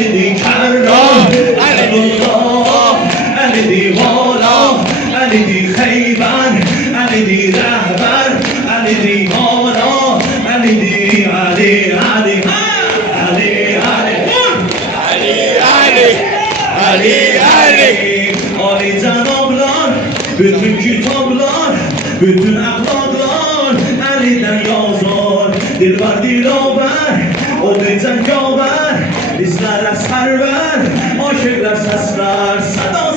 علی دی کرنا علی الله علی دی والا علی دی خیبر علی دی رهبر علی دی والا علی دی علی علی علی علی علی Ali cənablar, bütün kitablar, bütün əxlaqlar Əlidən yazar, dilbar dilavər, o dilcən yavər Bizlərə sərvər, aşıqlar səslər, səda